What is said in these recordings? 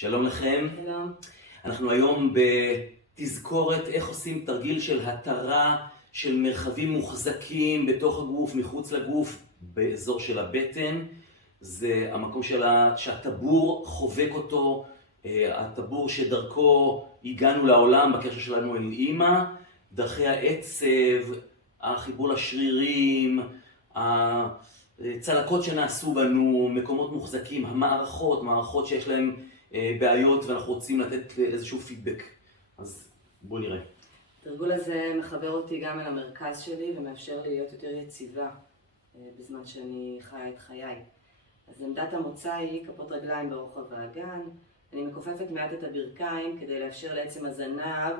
שלום לכם. שלום. אנחנו היום בתזכורת איך עושים תרגיל של התרה של מרחבים מוחזקים בתוך הגוף, מחוץ לגוף, באזור של הבטן. זה המקום שהטבור חובק אותו, הטבור שדרכו הגענו לעולם בקשר שלנו אל אמא, דרכי העצב, החיבור לשרירים, הצלקות שנעשו בנו, מקומות מוחזקים, מערכות שיש להם בעיות ואנחנו רוצים לתת איזשהו פידבק. אז בואו נראה. התרגול הזה מחבר אותי גם אל המרכז שלי ומאפשר לי להיות יותר יציבה בזמן שאני חיה את חיי. אז עמדת המוצא היא כפות רגליים ברוחב האגן. אני מכופפת מעט את הברכיים כדי לאפשר לעצם הזנב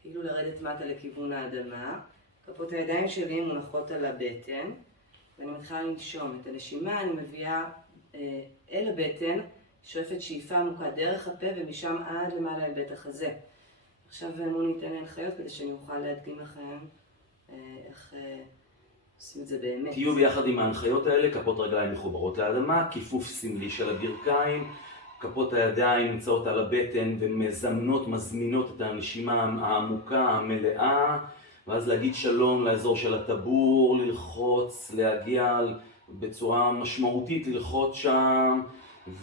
כאילו לרדת מטה לכיוון האדמה. כפות הידיים שלי מונחות על הבטן ואני מתחילה לנשום. את הנשימה אני מביאה אל הבטן, שואפת שאיפה עמוקה דרך הפה ומשם עד למעלה אל בית החזה. עכשיו מוני ייתן לי הנחיות כדי שאני אוכל להדגים לכם איך עושים את זה באמת. תהיו ביחד עם ההנחיות האלה, כפות רגליים מחוברות לאדמה, כיפוף סמלי של הברכיים, כפות הידיים נמצאות על הבטן ומזמנות, מזמינות את הנשימה העמוקה, המלאה, ואז להגיד שלום לאזור של הטבור, ללחוץ, להגיע בצורה משמעותית, ללחוץ שם,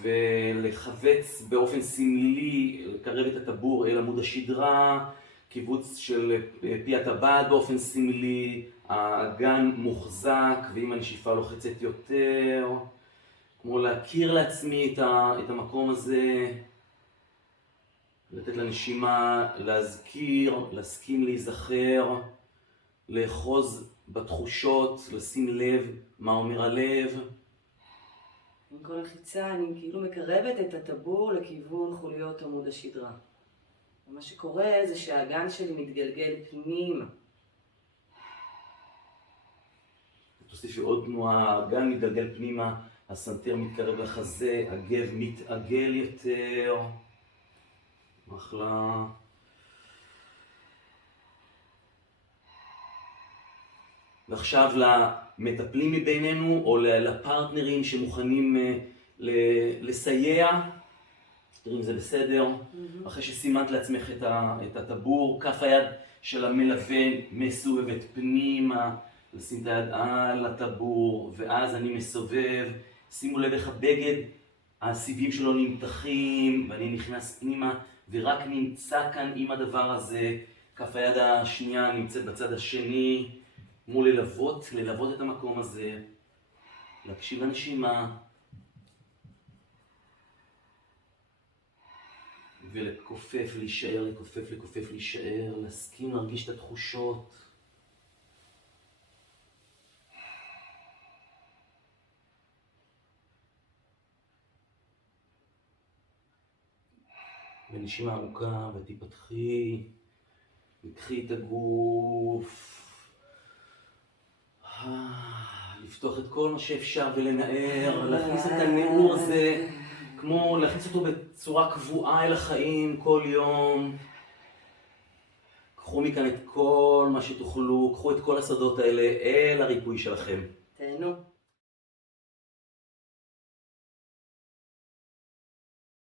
ולחבץ באופן סמלי, לקרב את הטבור אל עמוד השדרה, קיבוץ של פי הטבעת באופן סמלי, האגן מוחזק, ואם הנשיפה לוחצת יותר, כמו להכיר לעצמי את המקום הזה, לתת לנשימה להזכיר, להסכים להיזכר, לאחוז בתחושות, לשים לב מה אומר הלב. עם כל לחיצה אני כאילו מקרבת את הטבור לכיוון חוליות עמוד השדרה. ומה שקורה זה שהאגן שלי מתגלגל פנימה. תוסיפי עוד תנועה, האגן מתגלגל פנימה, הסנטר מתקרב לחזה, הגב מתעגל יותר. אחלה. ועכשיו למטפלים מבינינו או לפרטנרים שמוכנים לסייע, תראי אם זה בסדר. אחרי שסימנת לעצמך את הטבור, כף היד של המלווה מסובבת פנימה, לשים את היד על הטבור, ואז אני מסובב. שימו לב איך הבגד, הסיבים שלו נמתחים, ואני נכנס פנימה ורק נמצא כאן עם הדבר הזה. כף היד השנייה נמצאת בצד השני, כמו ללוות את המקום הזה, להקשיב לנשימה, ולכופף, להישאר, לכופף, להישאר, להסכים להרגיש את התחושות. ונשימה עמוקה ותיפתחי, וקחי את הגוף. לפתוח את כל מה שאפשר ולנער, להכניס את הנעור הזה, כמו להכניס אותו בצורה קבועה אל החיים כל יום. קחו מכאן את כל מה שתוכלו, קחו את כל הסודות האלה אל הריפוי שלכם. תהנו.